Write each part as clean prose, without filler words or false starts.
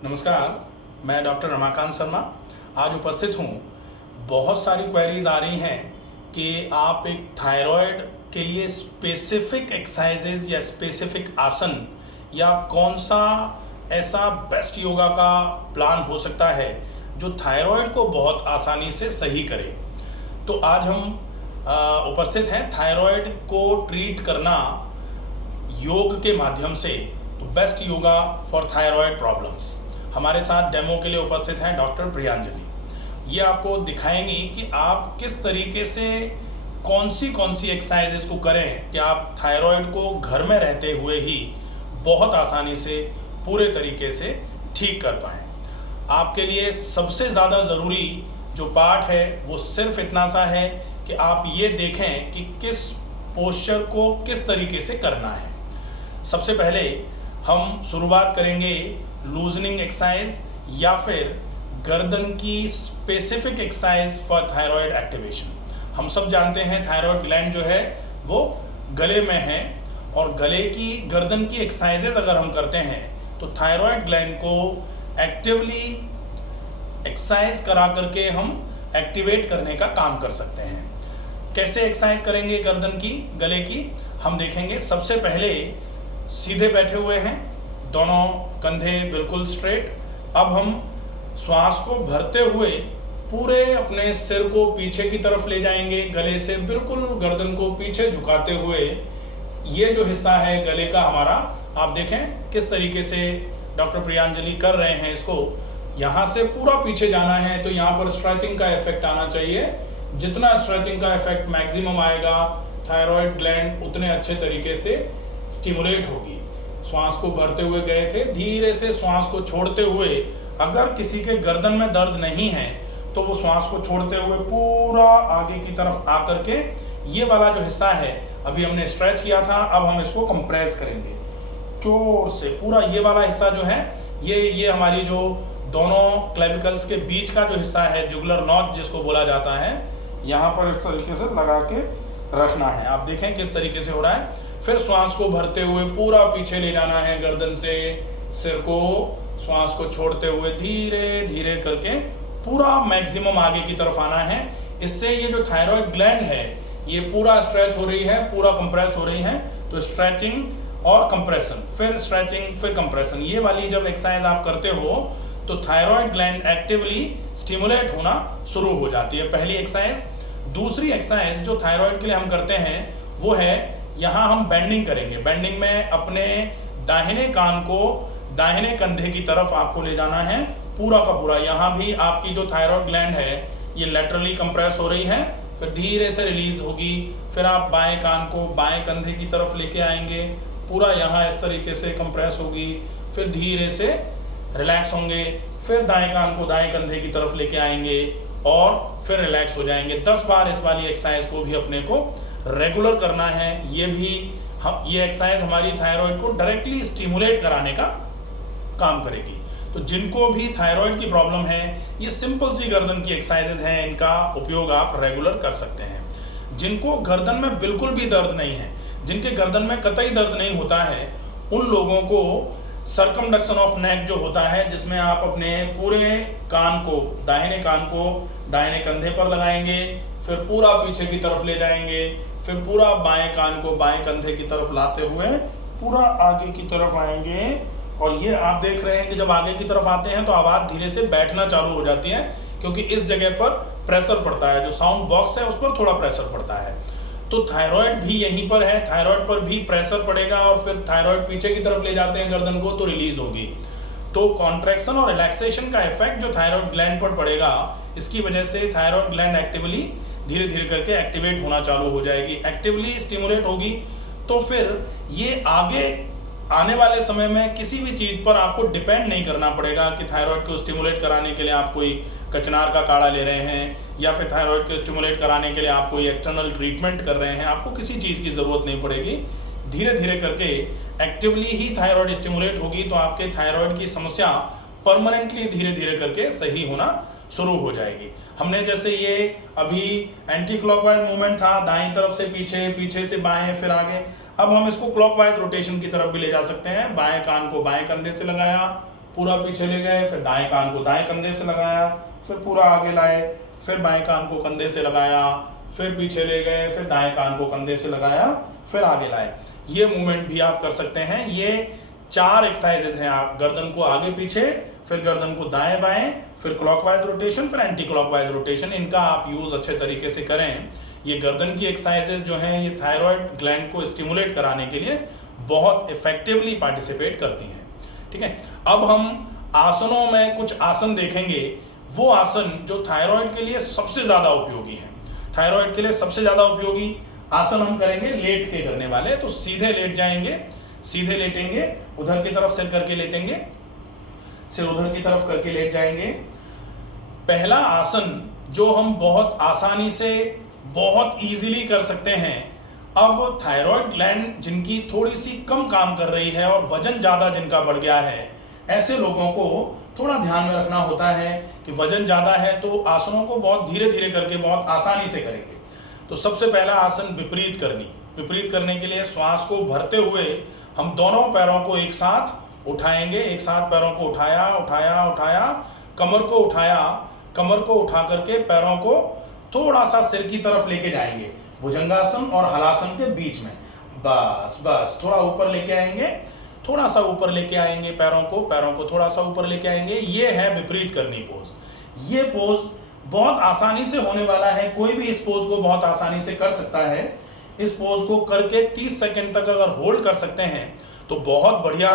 नमस्कार, मैं डॉक्टर रमाकांत शर्मा आज उपस्थित हूँ। बहुत सारी क्वेरीज आ रही हैं कि आप एक थायराइड के लिए स्पेसिफिक एक्सरसाइजेज या स्पेसिफिक आसन या कौन सा ऐसा बेस्ट योगा का प्लान हो सकता है जो थायराइड को बहुत आसानी से सही करे। तो आज हम उपस्थित हैं थायराइड को ट्रीट करना योग के माध्यम से, तो best yoga for thyroid problems. हमारे साथ डेमो के लिए उपस्थित हैं डॉक्टर प्रियांजलि। ये आपको दिखाएंगी कि आप किस तरीके से कौन सी एक्सरसाइजेस को करें कि आप थायराइड को घर में रहते हुए ही बहुत आसानी से पूरे तरीके से ठीक कर पाएँ। आपके लिए सबसे ज़्यादा ज़रूरी जो पार्ट है वो सिर्फ इतना सा है कि आप ये देखें कि किस पोस्चर को किस तरीके से करना है। सबसे पहले हम शुरुआत करेंगे लूजनिंग एक्सरसाइज या फिर गर्दन की specific exercise for thyroid activation. हम सब जानते हैं थायराइड ग्लैंड जो है वो गले में है, और गले की गर्दन की एक्सरसाइजेज अगर हम करते हैं तो थायराइड ग्लैंड को एक्टिवली एक्सरसाइज करा करके हम एक्टिवेट करने का काम कर सकते हैं। कैसे एक्सरसाइज करेंगे गर्दन की, गले की, हम देखेंगे। सबसे पहले सीधे बैठे हुए हैं, दोनों कंधे बिल्कुल स्ट्रेट। अब हम श्वास को भरते हुए पूरे अपने सिर को पीछे की तरफ ले जाएंगे, गले से बिल्कुल गर्दन को पीछे झुकाते हुए। ये जो हिस्सा है गले का हमारा, आप देखें किस तरीके से डॉक्टर प्रियांजलि कर रहे हैं इसको। यहाँ से पूरा पीछे जाना है तो यहाँ पर स्ट्रेचिंग का इफेक्ट आना चाहिए। जितना स्ट्रेचिंग का इफेक्ट मैक्सिमम आएगा, थायराइड ग्लैंड उतने अच्छे तरीके से स्टिमुलेट होगी। श्वास को भरते हुए गए थे, धीरे से श्वास को छोड़ते हुए, अगर किसी के गर्दन में दर्द नहीं है तो वो श्वास को छोड़ते हुए पूरा आगे की तरफ आकर के ये वाला जो हिस्सा है अभी हमने स्ट्रेच किया था, अब हम इसको कंप्रेस करेंगे जोर से। पूरा ये वाला हिस्सा जो है ये हमारी जो दोनों क्लेविकल्स के बीच का जो हिस्सा है, जुगुलर नॉच जिसको बोला जाता है, यहाँ पर इस तरीके से लगा के रखना है। आप देखें किस तरीके से हो रहा है। फिर श्वास को भरते हुए पूरा पीछे ले जाना है गर्दन से, सिर को श्वास को छोड़ते हुए धीरे धीरे करके पूरा मैक्सिमम आगे की तरफ आना है। इससे ये जो थायराइड ग्लैंड है ये पूरा स्ट्रेच हो रही है, पूरा कंप्रेस हो रही है। तो स्ट्रेचिंग और कंप्रेशन, फिर स्ट्रेचिंग फिर कंप्रेशन, ये वाली जब एक्सरसाइज आप करते हो तो थायराइड ग्लैंड एक्टिवली स्टिमुलेट होना शुरू हो जाती है, पहली एक्सरसाइज। दूसरी एक्सरसाइज जो थायराइड के लिए हम करते हैं वो है, यहाँ हम बेंडिंग करेंगे। बेंडिंग में अपने दाहिने कान को दाहिने कंधे की तरफ आपको ले जाना है पूरा का पूरा। यहाँ भी आपकी जो थायराइड ग्लैंड है ये लेटरली कंप्रेस हो रही है, फिर धीरे से रिलीज होगी। फिर आप बाएं कान को बाएं कंधे की तरफ लेके आएंगे, पूरा यहाँ इस तरीके से कंप्रेस होगी, फिर धीरे से रिलैक्स होंगे। फिर दाएं कान को दाएं कंधे की तरफ लेके आएंगे और फिर रिलैक्स हो जाएंगे। 10 बार इस वाली एक्सरसाइज को भी अपने को रेगुलर करना है। ये एक्सरसाइज हमारी थायराइड को डायरेक्टली स्टिमुलेट कराने का काम करेगी। तो जिनको भी थायराइड की प्रॉब्लम है, ये सिंपल सी गर्दन की एक्सरसाइजेज हैं, इनका उपयोग आप रेगुलर कर सकते हैं। जिनको गर्दन में बिल्कुल भी दर्द नहीं है, जिनके गर्दन में कतई दर्द नहीं होता है, उन लोगों को सर्कमडक्शन ऑफ नेक जो होता है, जिसमें आप अपने पूरे कान को दाहिने कंधे पर लगाएंगे, फिर पूरा पीछे की तरफ ले जाएंगे, फिर पूरा बाएं कान को बाएं कंधे की तरफ लाते हुए पूरा आगे की तरफ आएंगे। और ये आप देख रहे हैं कि जब आगे की तरफ आते हैं तो आवाज़ धीरे से बैठना चालू हो जाती है, क्योंकि इस जगह पर प्रेशर पड़ता है, जो साउंड बॉक्स है उस पर थोड़ा प्रेशर पड़ता है। तो थायराइड भी यहीं पर है, थायराइड पर भी प्रेशर पड़ेगा और फिर थायराइड पीछे की तरफ ले जाते हैं गर्दन को तो रिलीज होगी। तो कॉन्ट्रैक्शन और रिलैक्सेशन का इफेक्ट जो थायराइड ग्लैंड पर पड़ेगा, इसकी वजह से थायराइड ग्लैंड एक्टिवली धीरे धीरे करके एक्टिवेट होना चालू हो जाएगी, एक्टिवली स्टिमुलेट होगी। तो फिर ये आगे आने वाले समय में किसी भी चीज़ पर आपको डिपेंड नहीं करना पड़ेगा कि थायराइड को स्टिमुलेट कराने के लिए आप कोई कचनार का काढ़ा ले रहे हैं या फिर थायराइड को स्टिमुलेट कराने के लिए आप कोई एक्सटर्नल ट्रीटमेंट कर रहे हैं। आपको किसी चीज़ की ज़रूरत नहीं पड़ेगी। धीरे धीरे करके एक्टिवली ही थायराइड स्टिमुलेट होगी तो आपके थायराइड की समस्या परमानेंटली धीरे धीरे करके सही होना शुरू हो जाएगी। हमने जैसे ये अभी एंटी क्लॉकवाइज मूवमेंट था, दाईं तरफ से पीछे, पीछे से बाएं, फिर आगे। अब हम इसको क्लॉकवाइज रोटेशन की तरफ भी ले जा सकते हैं। बाएं कान को बाएं कंधे से लगाया, पूरा पीछे ले गए, फिर दाएं कान को दाएं कंधे से लगाया, फिर पूरा आगे लाए, फिर बाएं कान को कंधे से लगाया, फिर पीछे ले गए, फिर दाएं कान को कंधे से लगाया, फिर आगे लाए। ये मूवमेंट भी आप कर सकते हैं। ये 4 एक्सरसाइजेज हैं। आप गर्दन को आगे पीछे, फिर गर्दन को दाएं बाएं, फिर क्लॉकवाइज रोटेशन, फिर एंटी क्लॉकवाइज रोटेशन। इनका आप यूज अच्छे तरीके से करें। ये गर्दन की एक्सरसाइजेज जो हैं ये थायराइड ग्लैंड को स्टिमुलेट कराने के लिए बहुत इफेक्टिवली पार्टिसिपेट करती हैं। ठीक है, अब हम आसनों में कुछ आसन देखेंगे, वो आसन जो थायराइड के लिए सबसे ज्यादा उपयोगी हैं। थायराइड के लिए सबसे ज्यादा उपयोगी आसन हम करेंगे लेट के करने वाले। तो सीधे लेट जाएंगे, सीधे लेटेंगे, उधर की तरफ सिर करके लेटेंगे, सिर उधर की तरफ करके लेट जाएंगे। पहला आसन जो हम बहुत आसानी से बहुत इजीली कर सकते हैं। अब थायराइड ग्लैंड जिनकी थोड़ी सी कम काम कर रही है और वजन ज्यादा जिनका बढ़ गया है, ऐसे लोगों को थोड़ा ध्यान में रखना होता है कि वजन ज्यादा है तो आसनों को बहुत धीरे धीरे करके बहुत आसानी से करेंगे। तो सबसे पहला आसन विपरीत करनी। विपरीत करने के लिए श्वास को भरते हुए हम दोनों पैरों को एक साथ उठाएंगे। एक साथ पैरों को उठाया उठाया उठाया, कमर को उठाया, कमर को उठा करके पैरों को थोड़ा सा सिर की तरफ लेके जाएंगे, भुजंगासन और हलासन के बीच में। बस बस थोड़ा ऊपर लेके आएंगे, थोड़ा सा ऊपर लेके आएंगे पैरों को थोड़ा सा ऊपर लेके आएंगे। ये है विपरीत करनी पोज। ये पोज बहुत आसानी से होने वाला है, कोई भी इस पोज को बहुत आसानी से कर सकता है। इस पोज को करके 30 सेकंड तक अगर होल्ड कर सकते हैं तो बहुत बढ़िया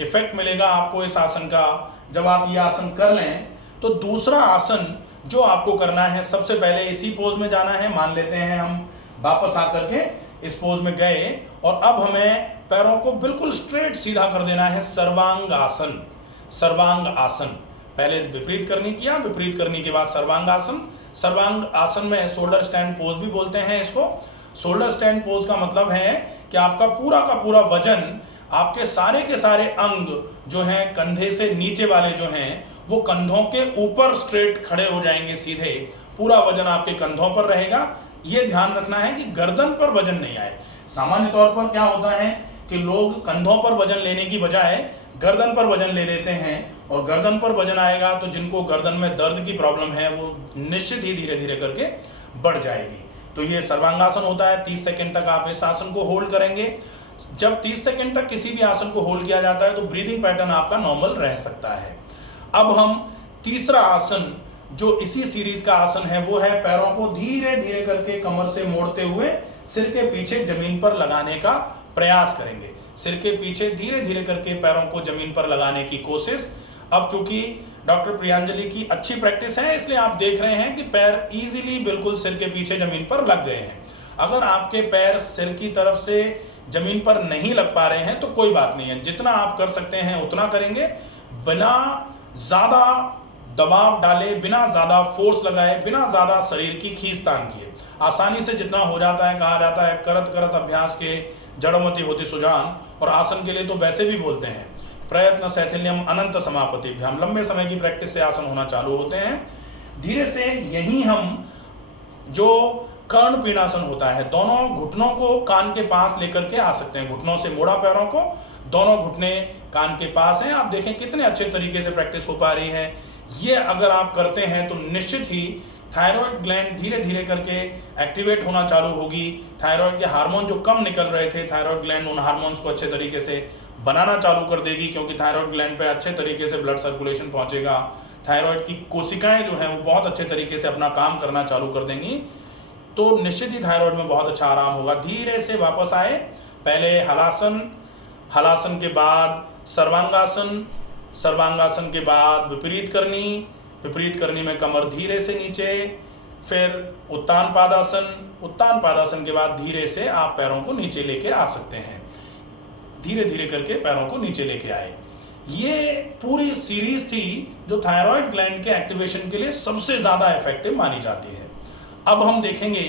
इफेक्ट मिलेगा आपको इस आसन का। जब आप ये आसन कर लें तो दूसरा आसन जो आपको करना है, सबसे पहले इसी पोज में जाना है। मान लेते हैं हम वापस आकर के इस पोज में गए और अब हमें पैरों को बिल्कुल स्ट्रेट सीधा कर देना है। सर्वांग आसन। सर्वांग आसन पहले विपरीत करनी किया, विपरीत करने के बाद सर्वांग आसन। सर्वांग आसन में शोल्डर स्टैंड पोज भी बोलते हैं इसको। शोल्डर स्टैंड पोज का मतलब है कि आपका पूरा का पूरा वजन, आपके सारे के सारे अंग जो हैं कंधे से नीचे वाले जो हैं वो कंधों के ऊपर स्ट्रेट खड़े हो जाएंगे सीधे। पूरा वजन आपके कंधों पर रहेगा। ये ध्यान रखना है कि गर्दन पर वजन नहीं आए। सामान्य तौर पर क्या होता है कि लोग कंधों पर वजन लेने की बजाय गर्दन पर वजन ले लेते हैं और गर्दन पर वजन आएगा तो जिनको गर्दन में दर्द की प्रॉब्लम है वो निश्चित ही धीरे धीरे करके बढ़ जाएगी। तो ये सर्वांगासन होता है। 30 सेकंड तक आप इस आसन को होल्ड करेंगे। जब 30 सेकंड तक किसी भी आसन को होल्ड किया जाता है तो ब्रीदिंग पैटर्न आपका नॉर्मल रह सकता है। अब हम तीसरा आसन जो इसी सीरीज का आसन है वो है पैरों को धीरे धीरे करके कमर से मोड़ते हुए सिर के पीछे जमीन पर लगाने का प्रयास करेंगे। सिर के पीछे धीरे धीरे करके पैरों को जमीन पर लगाने की कोशिश। अब चूंकि डॉक्टर प्रियांजलि की अच्छी प्रैक्टिस है इसलिए आप देख रहे हैं कि पैर इजीली बिल्कुल सिर के पीछे जमीन पर लग गए हैं। अगर आपके पैर सिर की तरफ से जमीन पर नहीं लग पा रहे हैं तो कोई बात नहीं है, जितना आप कर सकते हैं उतना करेंगे, बिना ज्यादा दबाव डाले, बिना ज्यादा फोर्स लगाए, बिना ज्यादा शरीर की खींचतान किए। आसानी से जितना हो जाता है, कहा जाता है करत करत अभ्यास के जड़मति होती सुजान। और आसन के लिए तो वैसे भी बोलते हैं प्रयत्न शैथिल्यम अनंत समापतिभ्याम। लंबे समय की प्रैक्टिस से आसन होना चालू होते हैं। धीरे से यही हम जो कर्ण पीनासन होता है, दोनों घुटनों को कान के पास लेकर के आ सकते हैं। घुटनों से मोड़ा पैरों को, दोनों घुटने कान के पास हैं। आप देखें कितने अच्छे तरीके से प्रैक्टिस हो पा रही है। ये अगर आप करते हैं तो निश्चित ही थायराइड ग्लैंड धीरे धीरे करके एक्टिवेट होना चालू होगी। थायराइड के हार्मोन जो कम निकल रहे थे, थायराइड ग्लैंड उन हार्मोन्स को अच्छे तरीके से बनाना चालू कर देगी, क्योंकि थायराइड ग्लैंड पे अच्छे तरीके से ब्लड सर्कुलेशन पहुंचेगा। थायराइड की कोशिकाएं जो हैं वो बहुत अच्छे तरीके से अपना काम करना चालू कर देंगी। तो निश्चित ही थायराइड में बहुत अच्छा आराम होगा। धीरे से वापस आए, पहले हलासन, हलासन के बाद सर्वांगासन, सर्वांगासन के बाद विपरीत करनी, विपरीत करनी में कमर धीरे से नीचे, फिर उत्तान पादासन, उत्तान पादासन के बाद धीरे से आप पैरों को नीचे लेके आ सकते हैं। धीरे धीरे करके पैरों को नीचे लेके आए। ये पूरी सीरीज थी जो थायराइड ग्लैंड के एक्टिवेशन के लिए सबसे ज्यादा इफेक्टिव मानी जाती है। अब हम देखेंगे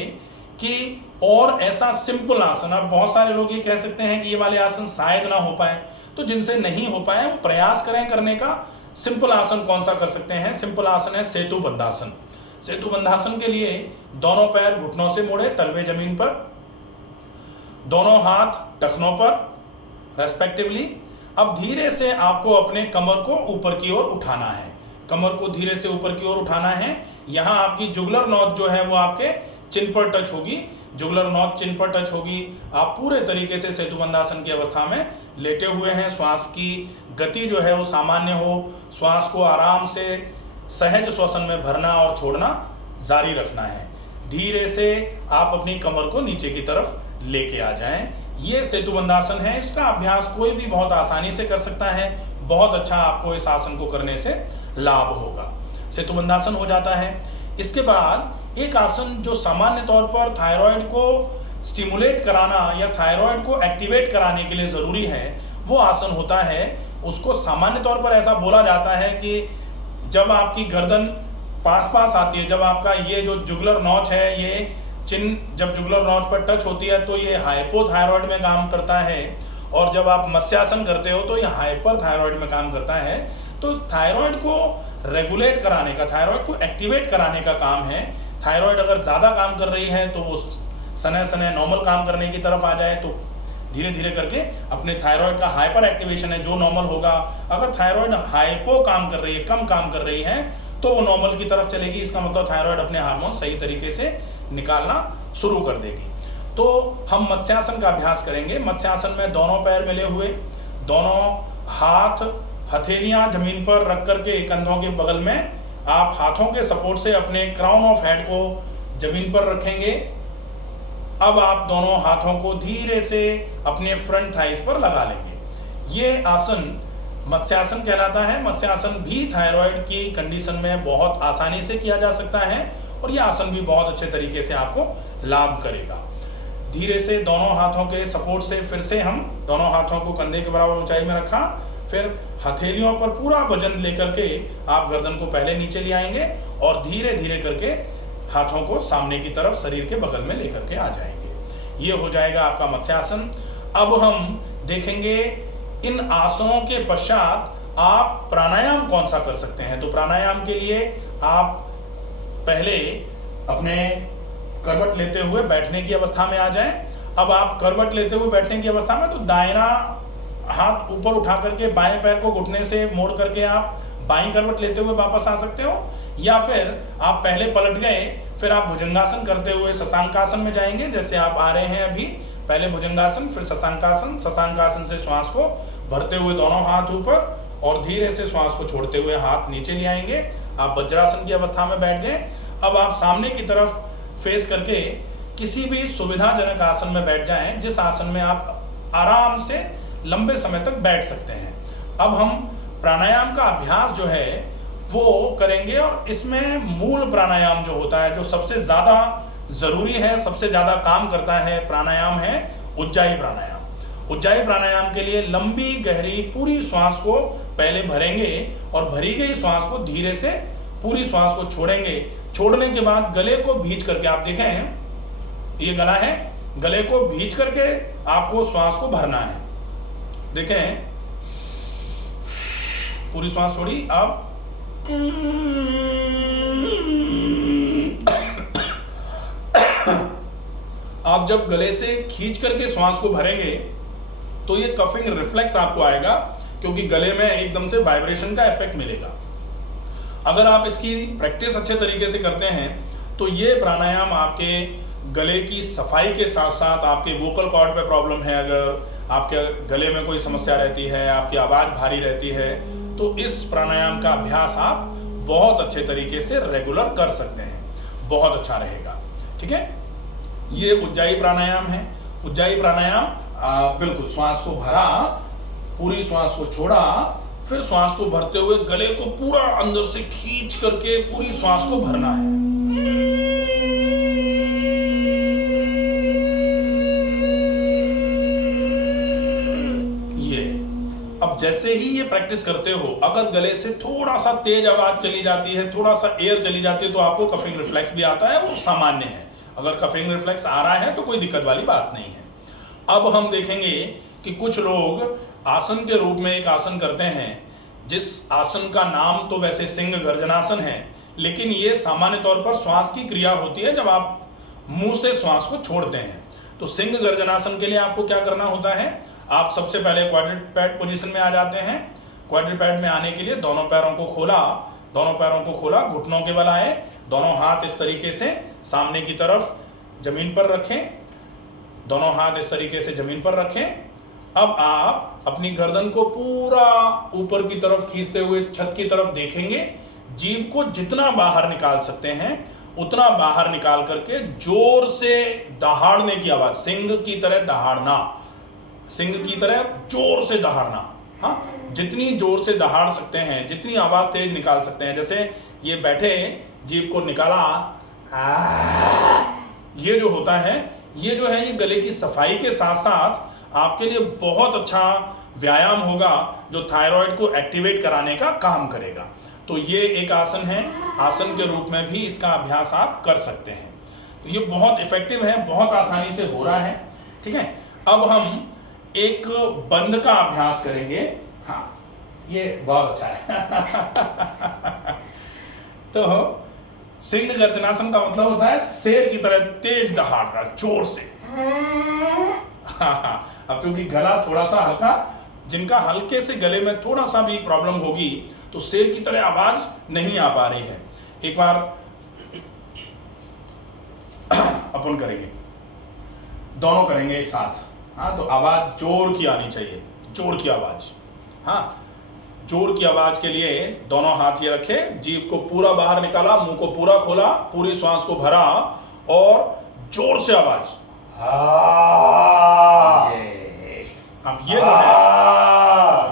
कि और ऐसा सिंपल आसन, अब बहुत सारे लोग ये कह सकते हैं कि ये वाले आसन शायद ना हो पाए, तो जिनसे नहीं हो पाए वो प्रयास करें करने का। सिंपल आसन कौन सा कर सकते हैं? सिंपल आसन है सेतु बंधासन। सेतु बंधासन के लिए दोनों पैर घुटनों से मोड़े, तलवे जमीन पर, दोनों हाथ टखनों पर रेस्पेक्टिवली। अब धीरे से आपको अपने कमर को ऊपर की ओर उठाना है, कमर को धीरे से ऊपर की ओर उठाना है। यहाँ आपकी जुगलर नॉच जो है वो आपके चिन पर टच होगी, जुगलर नॉच चिन पर टच होगी। आप पूरे तरीके से सेतुबंधासन की अवस्था में लेटे हुए हैं। श्वास की गति जो है वो सामान्य हो, श्वास को आराम से सहज श्वसन में भरना और छोड़ना जारी रखना है। धीरे से आप अपनी कमर को नीचे की तरफ लेके आ जाएं। ये सेतुबंधासन है, इसका अभ्यास कोई भी बहुत आसानी से कर सकता है। बहुत अच्छा आपको इस आसन को करने से लाभ होगा। सेतुबंधासन हो जाता है। इसके बाद एक आसन जो सामान्य तौर पर थायराइड को स्टिमुलेट कराना या थायराइड को एक्टिवेट कराने के लिए जरूरी है, वो आसन होता है। उसको सामान्य तौर पर ऐसा बोला जाता है कि जब आपकी गर्दन पास पास आती है, जब आपका ये जो जुगलर नॉच है, ये चिन जब जुगलर नॉच पर टच होती है तो ये हाइपोथायरॉइड में काम करता है, और जब आप मत्स्यासन करते हो तो ये हाइपरथायरॉइड में काम करता है। तो थायराइड को रेगुलेट कराने का, थायराइड को एक्टिवेट कराने का काम है। थायराइड अगर ज़्यादा काम कर रही है तो वो सने सने नॉर्मल काम करने की तरफ आ जाए, तो धीरे धीरे करके अपने थायराइड का हाइपर एक्टिवेशन है जो नॉर्मल होगा। अगर थायराइड हाइपो काम कर रही है, कम काम कर रही है, तो वो नॉर्मल की तरफ चलेगी। इसका मतलब थायराइड अपने हार्मोन सही तरीके से निकालना शुरू कर देगी। तो हम मत्स्यासन का अभ्यास करेंगे। मत्स्यासन में दोनों पैर मिले हुए, दोनों हाथ हथेलियां जमीन पर रख करके कंधों के बगल में आप हाथों के सपोर्ट से अपने क्राउन ऑफ हेड को जमीन पर रखेंगे। अब आप दोनों हाथों को धीरे से अपने फ्रंट थाइस पर लगा लेंगे। ये आसन मत्स्यासन कहलाता है। मत्स्यासन भी थायराइड की कंडीशन में बहुत आसानी से किया जा सकता है, और यह आसन भी बहुत अच्छे तरीके से आपको लाभ करेगा। धीरे से दोनों हाथों के सपोर्ट से फिर से हम दोनों हाथों को कंधे के बराबर ऊंचाई में रखा, फिर हथेलियों पर पूरा वजन लेकर के आप गर्दन को पहले नीचे ले आएंगे और धीरे धीरे करके हाथों को सामने की तरफ शरीर के बगल में लेकर के आ जाएंगे। ये हो जाएगा आपका मत्स्यासन। अब हम देखेंगे इन आसनों के पश्चात आप प्राणायाम कौन सा कर सकते हैं। तो प्राणायाम के लिए आप पहले अपने करवट लेते हुए बैठने की अवस्था में आ जाएं। अब आप करवट लेते हुए बैठने की अवस्था में तो दाहिना हाथ ऊपर उठा करके बाएं पैर को घुटने से मोड़ करके आप बाईं करवट लेते हुए वापस आ सकते हो, या फिर आप पहले पलट गए, फिर आप भुजंगासन करते हुए शशांकासन में जाएंगे, जैसे आप आ रहे हैं अभी। पहले भुजंगासन, फिर शशांकासन। शशांकासन से श्वास को भरते हुए दोनों हाथ ऊपर और धीरे से श्वास को छोड़ते हुए हाथ नीचे ले आएंगे। आप वज्रासन की अवस्था में बैठ गए। अब आप सामने की तरफ फेस करके किसी भी सुविधाजनक आसन में बैठ जाएं, जिस आसन में आप आराम से लंबे समय तक बैठ सकते हैं। अब हम प्राणायाम का अभ्यास जो है वो करेंगे, और इसमें मूल प्राणायाम जो होता है, जो सबसे ज्यादा जरूरी है, सबसे ज्यादा काम करता है प्राणायाम, है उज्जाई प्राणायाम। उज्जाई प्राणायाम के लिए लंबी गहरी पूरी श्वास को पहले भरेंगे और भरी गई श्वास को धीरे से पूरी श्वास को छोड़ेंगे। छोड़ने के बाद गले को भींच करके, आप देखें ये गला है, गले को भींच करके आपको श्वास को भरना है। देखें, पूरी श्वास छोड़ी। अब आप जब गले से खींच करके श्वास को भरेंगे तो ये कफिंग रिफ्लेक्स आपको आएगा, क्योंकि गले में एकदम से वाइब्रेशन का इफेक्ट मिलेगा। अगर आप इसकी प्रैक्टिस अच्छे तरीके से करते हैं तो ये प्राणायाम आपके गले की सफाई के साथ साथ आपके वोकल कॉर्ड पे प्रॉब्लम है, अगर आपके गले में कोई समस्या रहती है, आपकी आवाज़ भारी रहती है, तो इस प्राणायाम का अभ्यास आप बहुत अच्छे तरीके से रेगुलर कर सकते हैं, बहुत अच्छा रहेगा। ठीक है, ये उज्जाई प्राणायाम है। उज्जाई प्राणायाम बिल्कुल श्वास को भरा, पूरी श्वास को छोड़ा, फिर श्वास को भरते हुए गले को पूरा अंदर से खींच करके पूरी श्वास को भरना है। ये अब जैसे ही ये प्रैक्टिस करते हो, अगर गले से थोड़ा सा तेज आवाज चली जाती है, थोड़ा सा एयर चली जाती है, तो आपको कफिंग रिफ्लेक्स भी आता है, वो सामान्य है। अगर कफिंग रिफ्लेक्स आ रहा है तो कोई दिक्कत वाली बात नहीं है। अब हम देखेंगे कि कुछ लोग आसन के रूप में एक आसन करते हैं, जिस आसन का नाम तो वैसे सिंह गर्जनासन है, लेकिन ये सामान्य तौर पर श्वास की क्रिया होती है जब आप मुंह से श्वास को छोड़ते हैं। तो सिंह गर्जनासन के लिए आपको क्या करना होता है, आप सबसे पहले क्वाड्रपेड पोजीशन में आ जाते हैं। क्वाड्रपेड में आने के लिए दोनों पैरों को खोला, घुटनों के बल आए, दोनों हाथ इस तरीके से सामने की तरफ जमीन पर रखें, दोनों हाथ इस तरीके से जमीन पर रखें। अब आप अपनी गर्दन को पूरा ऊपर की तरफ खींचते हुए छत की तरफ देखेंगे। जीभ को जितना बाहर निकाल सकते हैं उतना बाहर निकाल करके जोर से दहाड़ने की आवाज, सिंह की तरह दहाड़ना, सिंह की तरह जोर से दहाड़ना। हाँ, जितनी जोर से दहाड़ सकते हैं, जितनी आवाज तेज निकाल सकते हैं। जैसे ये बैठे, जीभ को निकाला, ये जो होता है, ये जो है ये गले की सफाई के साथ साथ आपके लिए बहुत अच्छा व्यायाम होगा जो थायराइड को एक्टिवेट कराने का काम करेगा। तो ये एक आसन है, आसन के रूप में भी इसका अभ्यास आप कर सकते हैं। तो ये बहुत इफेक्टिव है, बहुत आसानी से हो रहा है। ठीक है, अब हम एक बंध का अभ्यास करेंगे। हाँ, ये बहुत अच्छा है। तो सिंह गर्जनासन का मतलब होता है शेर की तरह तेज दहाड़ना, जोर से। अब क्योंकि गला थोड़ा सा हल्का, जिनका हल्के से गले में थोड़ा सा भी प्रॉब्लम होगी तो शेर की तरह आवाज नहीं आ पा रही है, एक बार अपन करेंगे, दोनों करेंगे एक साथ। हाँ, तो आवाज जोर की आनी चाहिए, जोर की आवाज। हाँ, जोर की आवाज के लिए दोनों हाथ ये रखे, जीभ को पूरा बाहर निकाला, मुंह को पूरा खोला, पूरी श्वास को भरा और जोर से आवाज। अब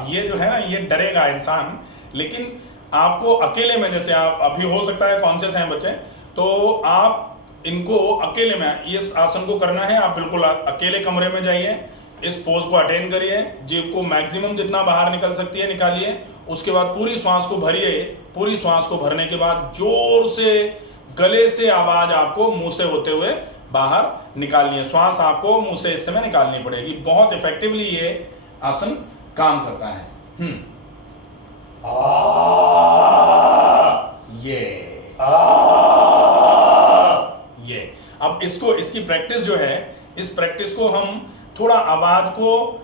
ये जो है ना, ये डरेगा इंसान, लेकिन आपको अकेले में, जैसे आप अभी हो सकता है कॉन्शियस हैं बच्चे, तो आप इनको अकेले में इस आसन को करना है। आप बिल्कुल अकेले कमरे में जाइए, इस पोज को अटेन करिए, जीभ को मैक्सिमम जितना बाहर निकल सकती है निकालिए, उसके बाद पूरी श्वास को भरिए। पूरी श्वास को भरने के बाद जोर से गले से आवाज आपको मुंह से होते हुए बाहर निकालनी है। श्वास आपको मुंह से इस समय निकालनी पड़ेगी। बहुत इफेक्टिवली ये आसन काम करता है। ये अब इसकी प्रैक्टिस जो है, इस प्रैक्टिस को हम थोड़ा आवाज को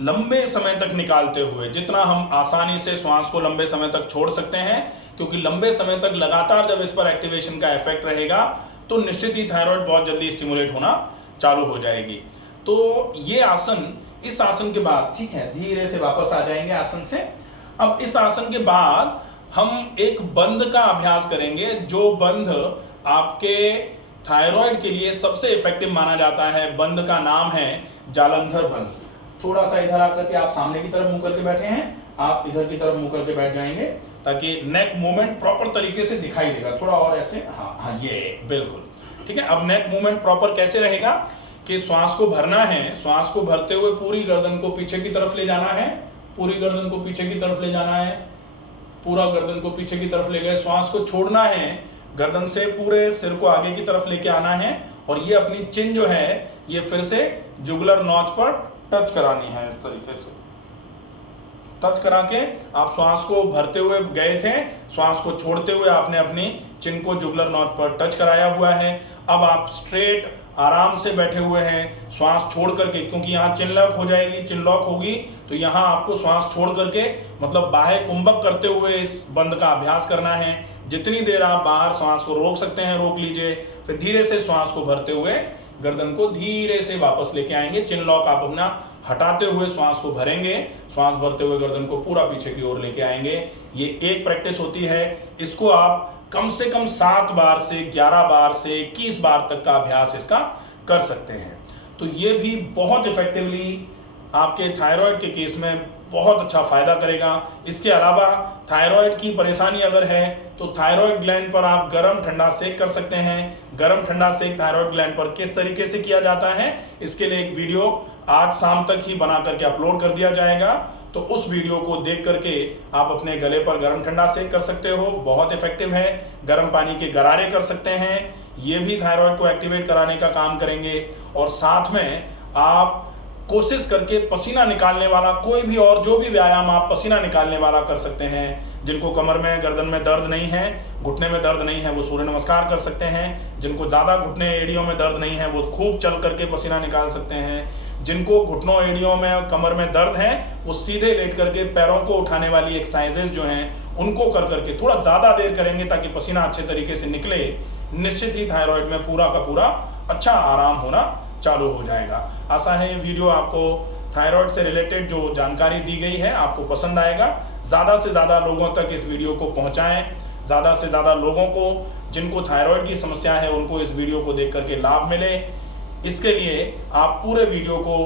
लंबे समय तक निकालते हुए, जितना हम आसानी से श्वास को लंबे समय तक छोड़ सकते हैं, क्योंकि लंबे समय तक लगातार जब इस पर एक्टिवेशन का इफेक्ट रहेगा तो निश्चित ही थायराइड बहुत जल्दी स्टिमुलेट होना चालू हो जाएगी। तो ये आसन, इस आसन के बाद, ठीक है, धीरे से वापस आ जाएंगे आसन से। अब इस आसन के बाद हम एक बंध का अभ्यास करेंगे, जो बंध आपके थायराइड के लिए सबसे इफेक्टिव माना जाता है। बंध का नाम है जालंधर बंध। थोड़ा सा इधर आकर के आप सामने की तरफ मुंह करके बैठे हैं, आप इधर की तरफ मुंह करके बैठ जाएंगे ताकि नेक मूवमेंट प्रॉपर तरीके से दिखाई देगा। थोड़ा और ऐसे, हाँ, ये बिल्कुल ठीक है। अब नेक मूवमेंट प्रॉपर कैसे रहेगा कि श्वास को भरना है, श्वास को भरते हुए पूरी गर्दन को पीछे की तरफ ले जाना है, पूरी गर्दन को पीछे की तरफ ले जाना है, पूरा गर्दन को पीछे की तरफ ले गए, श्वास को छोड़ना है, गर्दन से पूरे सिर को आगे की तरफ लेके आना है, और ये अपनी चिन जो है ये फिर से जुगुलर नॉच पर टच करानी है। इस तरीके से टच करा के आप श्वास को भरते हुए गए थे, श्वास को छोड़ते हुए आपने अपनी चिन को जुगुलर नॉच पर टच कराया हुआ है। अब आप स्ट्रेट आराम से बैठे हुए हैं, श्वास छोड़ करके, क्योंकि यहाँ चिन लॉक हो जाएगी, चिन लॉक होगी तो यहाँ आपको श्वास छोड़ करके, मतलब बाह्य कुंभक करते हुए इस बंद का अभ्यास करना है। जितनी देर आप बाहर श्वास को रोक सकते हैं रोक लीजिए, फिर धीरे से श्वास को भरते हुए गर्दन को धीरे से वापस लेके आएंगे। चिन लॉक आप अपना हटाते हुए श्वास को भरेंगे, श्वास भरते हुए गर्दन को पूरा पीछे की ओर लेके आएंगे। ये एक प्रैक्टिस होती है, इसको आप कम से कम 7 बार से 11 बार से 21 बार तक का अभ्यास इसका कर सकते हैं। तो ये भी बहुत इफेक्टिवली आपके थायराइड के केस में बहुत अच्छा फायदा करेगा। इसके अलावा थायराइड की परेशानी अगर है तो थायराइड ग्लैंड पर आप गरम ठंडा सेक कर सकते हैं। गरम ठंडा सेक थायराइड ग्लैंड पर किस तरीके से किया जाता है, इसके लिए एक वीडियो आज शाम तक ही बना करके अपलोड कर दिया जाएगा। तो उस वीडियो को देख करके आप अपने गले पर गरम ठंडा सेक कर सकते हो, बहुत इफेक्टिव है। गरम पानी के गरारे कर सकते हैं, ये भी थायराइड को एक्टिवेट कराने का काम करेंगे। और साथ में आप कोशिश करके पसीना निकालने वाला कोई भी और जो भी व्यायाम आप पसीना निकालने वाला कर सकते हैं, जिनको कमर में गर्दन में दर्द नहीं है, घुटने में दर्द नहीं है, वो सूर्य नमस्कार कर सकते हैं। जिनको ज़्यादा घुटने एड़ियों में दर्द नहीं है वो खूब चल करके पसीना निकाल सकते हैं। जिनको घुटनों एड़ियों में कमर में दर्द है वो सीधे लेट करके पैरों को उठाने वाली एक्सरसाइजेज जो हैं उनको कर करके थोड़ा ज़्यादा देर करेंगे ताकि पसीना अच्छे तरीके से निकले। निश्चित ही थायराइड में पूरा का पूरा अच्छा आराम होना चालू हो जाएगा। आशा है ये वीडियो आपको थायराइड से रिलेटेड जो जानकारी दी गई है आपको पसंद आएगा। ज़्यादा से ज़्यादा लोगों तक इस वीडियो को पहुंचाएं। ज़्यादा से ज़्यादा लोगों को जिनको थायराइड की समस्या है उनको इस वीडियो को देख करके लाभ मिले। इसके लिए आप पूरे वीडियो को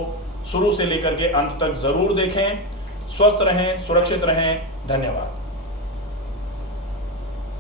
शुरू से लेकर के अंत तक ज़रूर देखें। स्वस्थ रहें, सुरक्षित रहें। धन्यवाद।